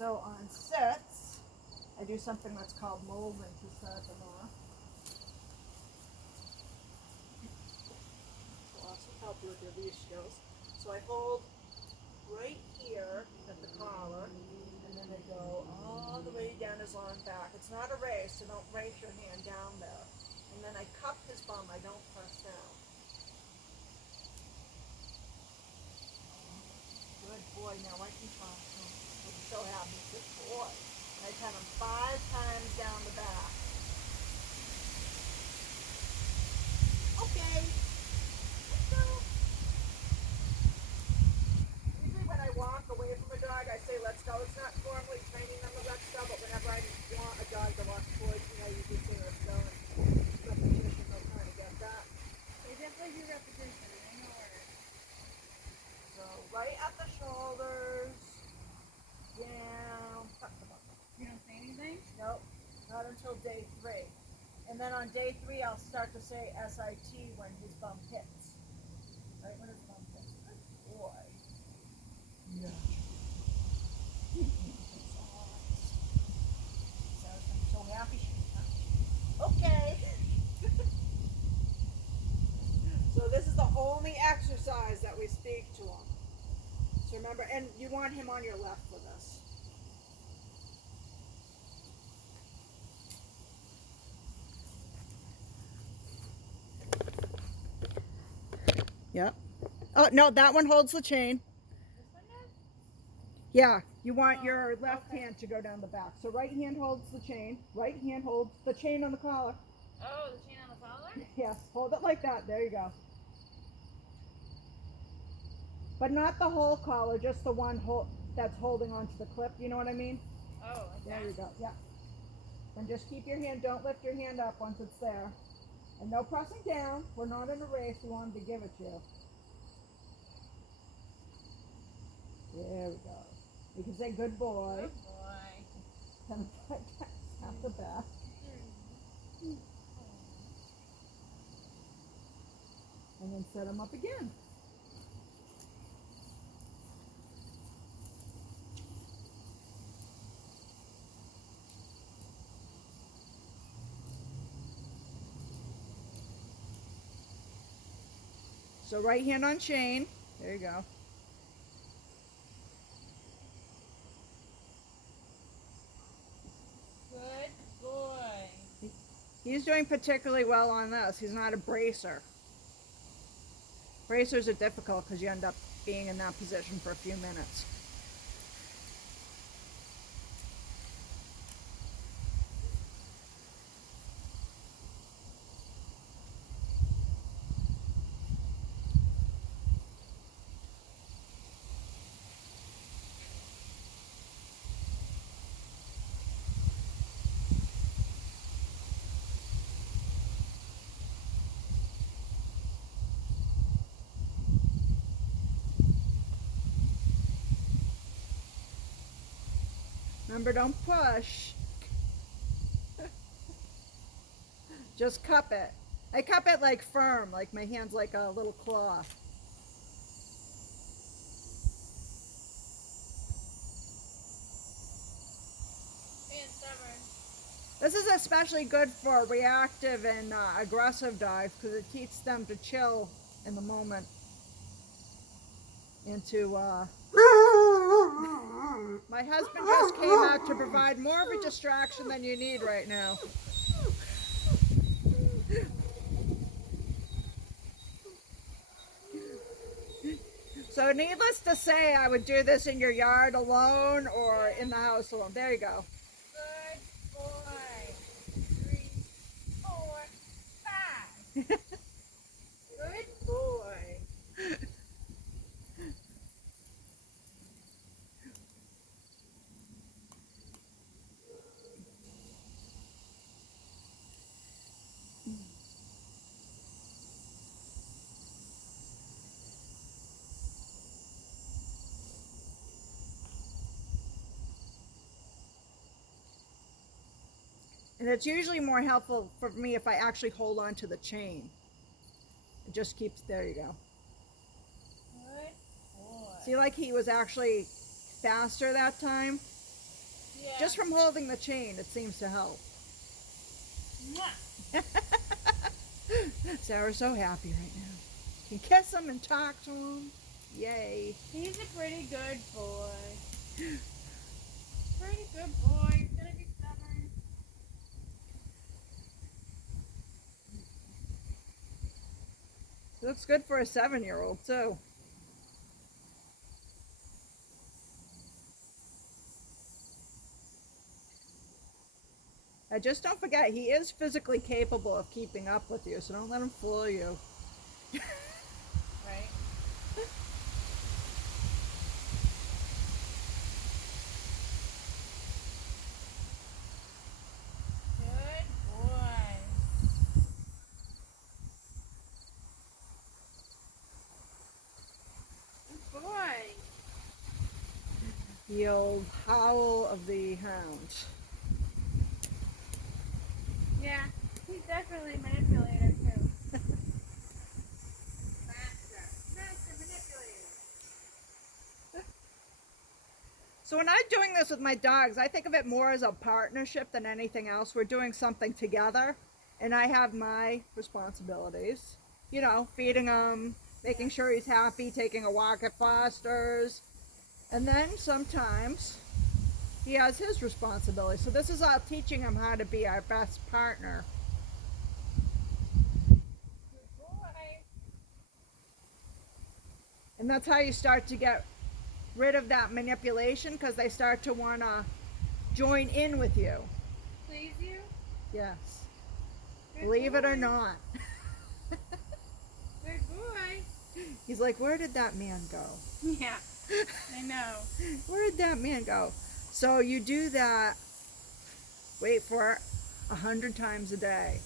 So on sits, I do something that's called molding to start them off. So I'll also help you with your leash skills. So I hold right here at the collar, and then I go all the way down his long back. It's not a race, so don't race your hand down there. And then I cup his bum, I don't press down. Good boy, now I can talk to him. I'm so happy, good boy. And I pat him 5 times down the back. Okay, let's go. Usually when I walk away from a dog, I say let's go. It's not formally training them to let's go, but whenever I want a dog to walk towards me, I usually say let's go. And repetition, they'll kind of get that. They definitely do repetition. I know where. So right at the shoulders, down, cut the bum. You don't say anything? Nope, not until day 3. And then on day 3, I'll start to say SIT when his bum hits. Right when his bum hits. Good boy. Yeah. I'm so happy she's not. Okay. So this is the only exercise that we speak to him. So remember, and you want him on your left for this. Yep. Oh, no, that one holds the chain. This one does? Yeah, you want your left hand to go down the back. So right hand holds the chain. Right hand holds the chain on the collar. Oh, the chain on the collar? Yes, hold it like that. There you go. But not the whole collar, just the one that's holding onto the clip. You know what I mean? Oh, like There that? you go. Yeah. And just keep your hand, don't lift your hand up once it's there. And no pressing down. We're not in a race. We wanted to give it to you. There we go. You can say good boy. Good boy. Kind of tap the back. And then set him up again. So right hand on chain. There you go. Good boy. He's doing particularly well on this. He's not a bracer. Bracers are difficult because you end up being in that position for a few minutes. Remember, don't push. Just cup it. I cup it like firm, like my hand's like a little claw. Being stubborn. This is especially good for reactive and aggressive dogs because it teaches them to chill in the moment and to my husband just came out to provide more of a distraction than you need right now. So needless to say, I would do this in your yard alone or in the house alone. There you go. Good boy. 3, 4, 5. Good boy. And it's usually more helpful for me if I actually hold on to the chain. It just keeps, there you go. Good boy. See, like he was actually faster that time. Yeah. Just from holding the chain, it seems to help. Mwah. Sarah's so happy right now. You can kiss him and talk to him. Yay. He's a pretty good boy. Pretty good boy. He's gonna be stubborn. He looks good for a 7-year-old too. Just don't forget, he is physically capable of keeping up with you, so don't let him fool you. Right? Good boy. Good boy. The old howl of the hound. Yeah, he's definitely a manipulator too. Master manipulator. So when I'm doing this with my dogs, I think of it more as a partnership than anything else. We're doing something together, and I have my responsibilities. You know, feeding him, making sure he's happy, taking a walk at Foster's, and then sometimes he has his responsibility. So this is all teaching him how to be our best partner. Good boy. And that's how you start to get rid of that manipulation, because they start to want to join in with you. Please you? Yes. Good Believe it or boy. not. Good boy. He's like, where did that man go? Yeah, I know. Where did that man go? So you do that, wait for it, 100 times a day,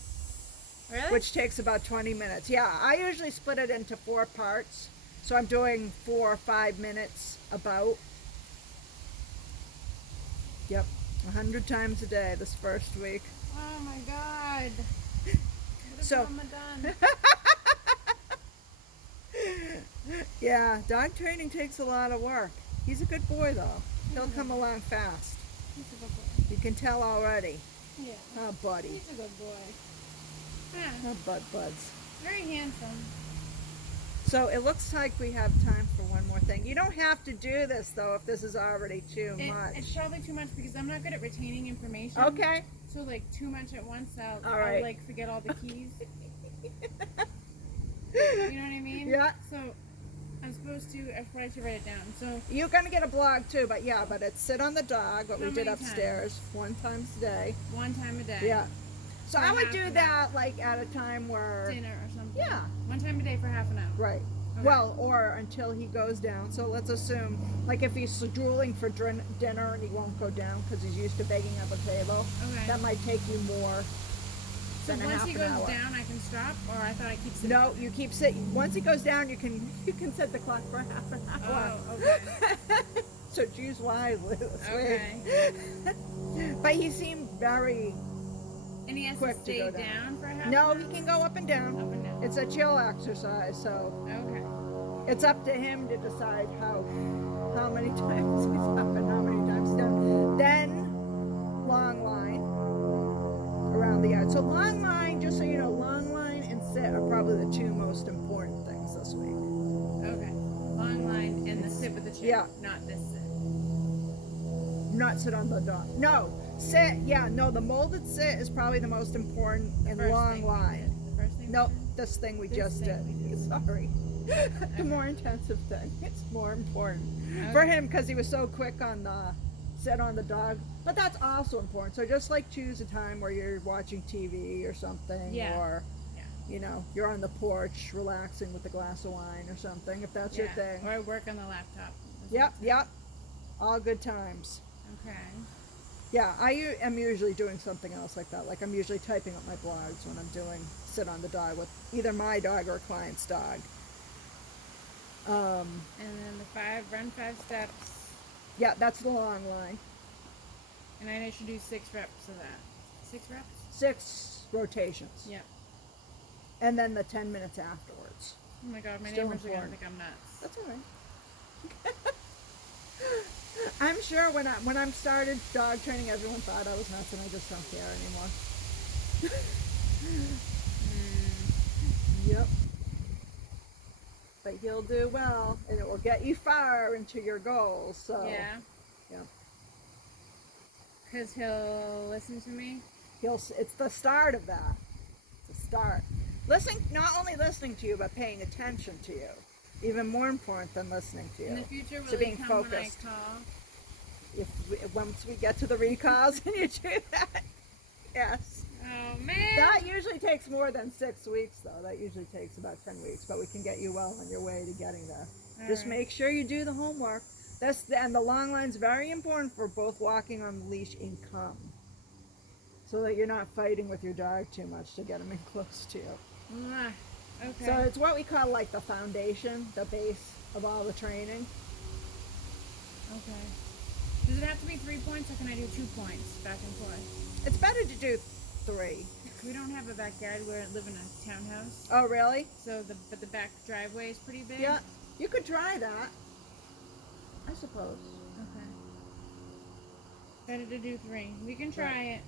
Really? which takes about 20 minutes. Yeah, I usually split it into 4 parts. So I'm doing 4 or 5 minutes about. Yep, 100 times a day this first week. Oh my god. What have So- Mama done? Yeah, dog training takes a lot of work. He's a good boy though. He'll come along fast. He's a good boy. You can tell already. Yeah. Oh, buddy. He's a good boy. Yeah. Oh, buds. Very handsome. So it looks like we have time for one more thing. You don't have to do this though if this is already too much. It's probably too much because I'm not good at retaining information. Okay. So like too much at once, I'll right. like forget all the keys. You know what I mean? Yeah. So I'm supposed to. I should write it down. So You're gonna get a blog too, but yeah, but it's sit on the dog, what How we did many upstairs, 1 time a day. 1 time a day. Yeah. So For I would half do an that like at a time where Dinner or something. Yeah. 1 time a day for half an hour. right. Okay. Well, or until he goes down. So let's assume, like if he's drooling for dinner and he won't go down because he's used to begging at the table, Okay. that might take you more So than a once half he an goes hour. down, I can stop, or I thought I keep sitting. No, you keep sitting. Once he goes down, you can set the clock for half an hour. Oh, okay. So choose wisely this Okay. week. But he seemed very. And he has Quick to to stay go down. down. For half No, an he hour? can go up and down. Up and down. It's a chill exercise, so Okay. it's up to him to decide how many times he's up and how many times he's down. Then long line around the yard. So long line, just so you know, long line and sit are probably the 2 most important things this week. Okay. Long line and the sit with the chair. Yeah. Not this sit. Not sit on the dog. No, sit. Yeah, no, the molded sit is probably the most important and First long thing we line. did. The first thing. No, we did. this thing we This just thing did. we did. Sorry. The Okay. more intensive thing. It's more important for Okay. him because he was so quick on the sit on the dog. But that's also important. So just like choose a time where you're watching TV or something, Yeah. or Yeah. you know you're on the porch relaxing with a glass of wine or something. If that's your thing. Or I work on the laptop. Yep. All good times. Okay. Yeah, am usually doing something else like that. Like I'm usually typing up my blogs when I'm doing sit on the dog with either my dog or a client's dog. And then the run 5 steps. Yeah, that's the long line. And I should do 6 reps of that. 6 reps? 6 rotations. Yep. And then the 10 minutes afterwards. Oh my god, my Still neighbors are gonna important. think I'm nuts. That's all right. I'm sure when I'm started dog training, everyone thought I was nuts, and I just don't care anymore. Yep. But he'll do well, and it will get you far into your goals. So Yeah. yeah. Because he'll listen to me. It's the start of that. It's the start. Listening, not only listening to you, but paying attention to you. Even more important than listening to you. In the future, will So he being come focused. when I call? Once we get to the recalls and you do that, yes. Oh, man. That usually takes more than 6 weeks, though. That usually takes about 10 weeks, but we can get you well on your way to getting there. All Just right. make sure you do the homework. And the long line's very important for both walking on the leash and come, so that you're not fighting with your dog too much to get him in close to you. Ah, okay. So it's what we call like the foundation, the base of all the training. Okay. Does it have to be 3 points, or can I do 2 points back and forth? It's better to do 3. We don't have a backyard. We live in a townhouse, Oh, really? so but the back driveway is pretty big. Yeah. You could try that, I suppose. Okay. Better to do 3. We can try it.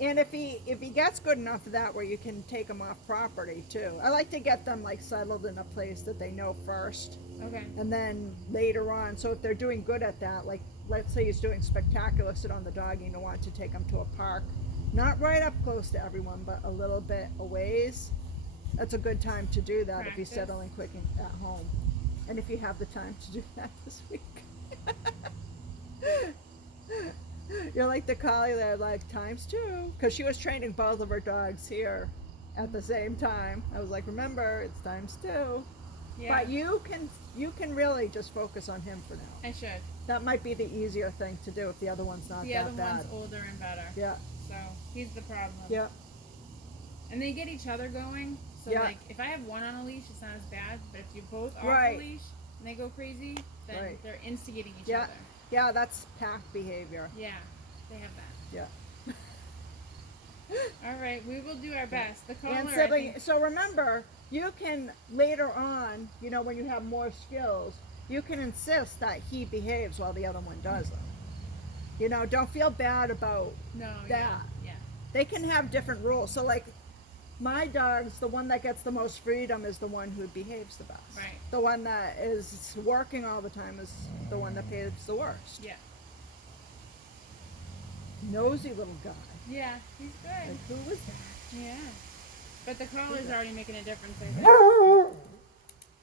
And if he gets good enough for that, where you can take him off property too. I like to get them like settled in a place that they know first, Okay. and then later on. So if they're doing good at that, like let's say he's doing spectacular sit on the dog, and you want to take him to a park, not right up close to everyone, but a little bit a ways. That's a good time to do that if he's Practice. settling quick at home, and if you have the time to do that this week. You're like the collie there, like times 2, because she was training both of her dogs here at the same time. I was like, remember, it's times 2. Yeah. But you can really just focus on him for now. I should. That might be the easier thing to do if the other one's not The that other bad. one's older and better. Yeah, So he's the problem. yeah, And they get each other going. So Yeah. like if I have one on a leash, it's not as bad. But if you both off Right. a leash and they go crazy, then Right. they're instigating each Yeah. other. yeah. That's pack behavior. Yeah. They have that. Yeah. All right, we will do our best. The caller, And I sibling. think, So remember, you can later on, when you have more skills, you can insist that he behaves while the other one doesn't. Don't feel bad about no, that. yeah, They can have different rules. So like my dog's, the one that gets the most freedom is the one who behaves the best. Right. The one that is working all the time is the one that behaves the worst. yeah, Nosy little guy. yeah. He's good. Like, who was that? Yeah, but the caller's already making a difference. I think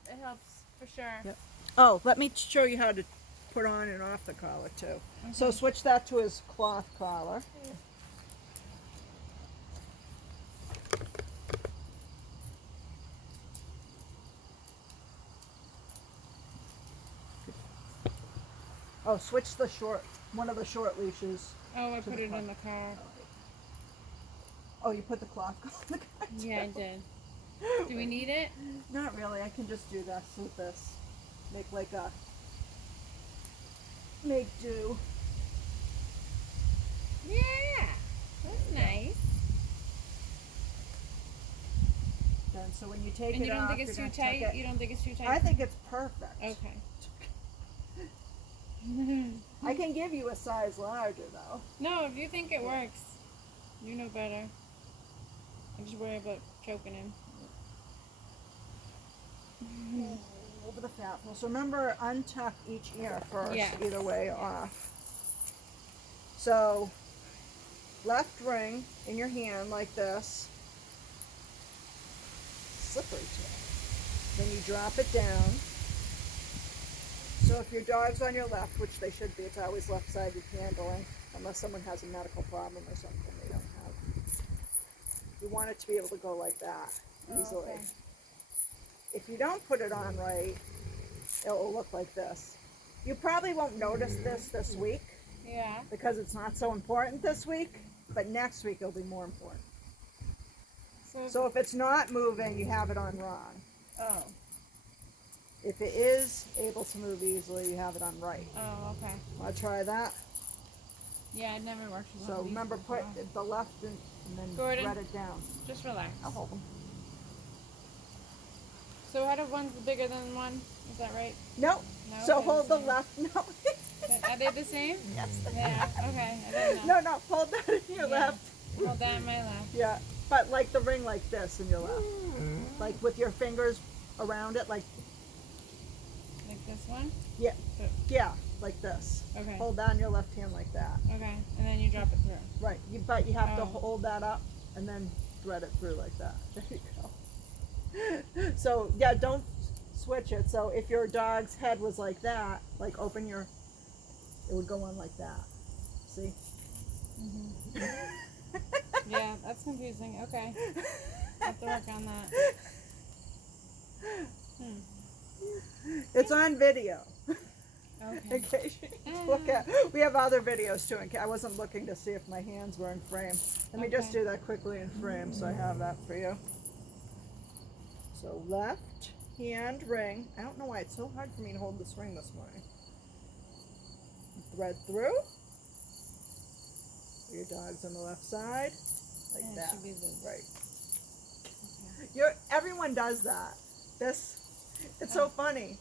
it helps for sure. Yep. Oh, let me show you how to put on and off the collar too. So switch that to his cloth collar. Oh, switch one of the short leashes. Oh, I To put the it front. in the car. Oh, you put the cloth on the collar. Yeah, I did. Do we need it? Not really. I can just do this with this. Make do. Yeah, that's nice. Then so when you take And it you don't off, think it's too you're gonna tuck tight? it. You don't think it's too tight? I think it's perfect. Okay. I can give you a size larger though. No, if you think it works, you know better. I just worry about choking him. Over the fat folds. So remember, untuck each ear first, Yes. either way off. So left ring in your hand like this. Slippery too. Then you drop it down. So if your dog's on your left, which they should be, it's always left-sided handling, unless someone has a medical problem or something they don't have. You want it to be able to go like that easily. Okay. If you don't put it on right, it will look like this. You probably won't notice this week Yeah. because it's not so important this week, but next week it'll be more important. So if it's not moving, you have it on wrong. Oh. If it is able to move easily, you have it on right. Oh, okay. Want to try that? Yeah, it never worked. with So one of these remember, put before. the left and then Gordon. thread it down. Just relax. I'll hold them. So out of one's bigger than one? Is that right? No. No, So okay, hold the so- left. No. But Are they the same? Yes. Yeah. Okay. I don't know. No, hold that in your Yeah. left. Hold that in my left. Yeah, but like the ring like this in your left. Like with your fingers around it, like, Like this one. yeah, like this. Okay. Hold that in your left hand like that. Okay. And then you drop it through. Right, but you have to Oh. hold that up and then thread it through like that. There you go. So yeah, don't switch it. So if your dog's head was like that, like open your, it would go on like that. See? Yeah, that's confusing. Okay. I have to work on that. It's on video. Okay. In case you need to look at, we have other videos too. I wasn't looking to see if my hands were in frame. Let me just Okay. do that quickly in frame, so I have that for you. So left hand ring. I don't know why it's so hard for me to hold this ring this morning. Thread through. Your dog's on the left side, like Yeah, it that. should be loose. Right. Okay. Everyone does that. It's so funny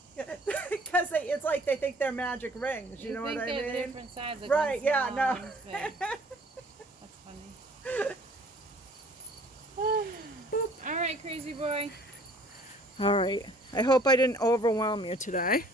because it's like they think they're magic rings. You know what I think they're mean? different sides. Like Right? one's Yeah. small, No. one's big. That's funny. All right, crazy boy. All right. I hope I didn't overwhelm you today.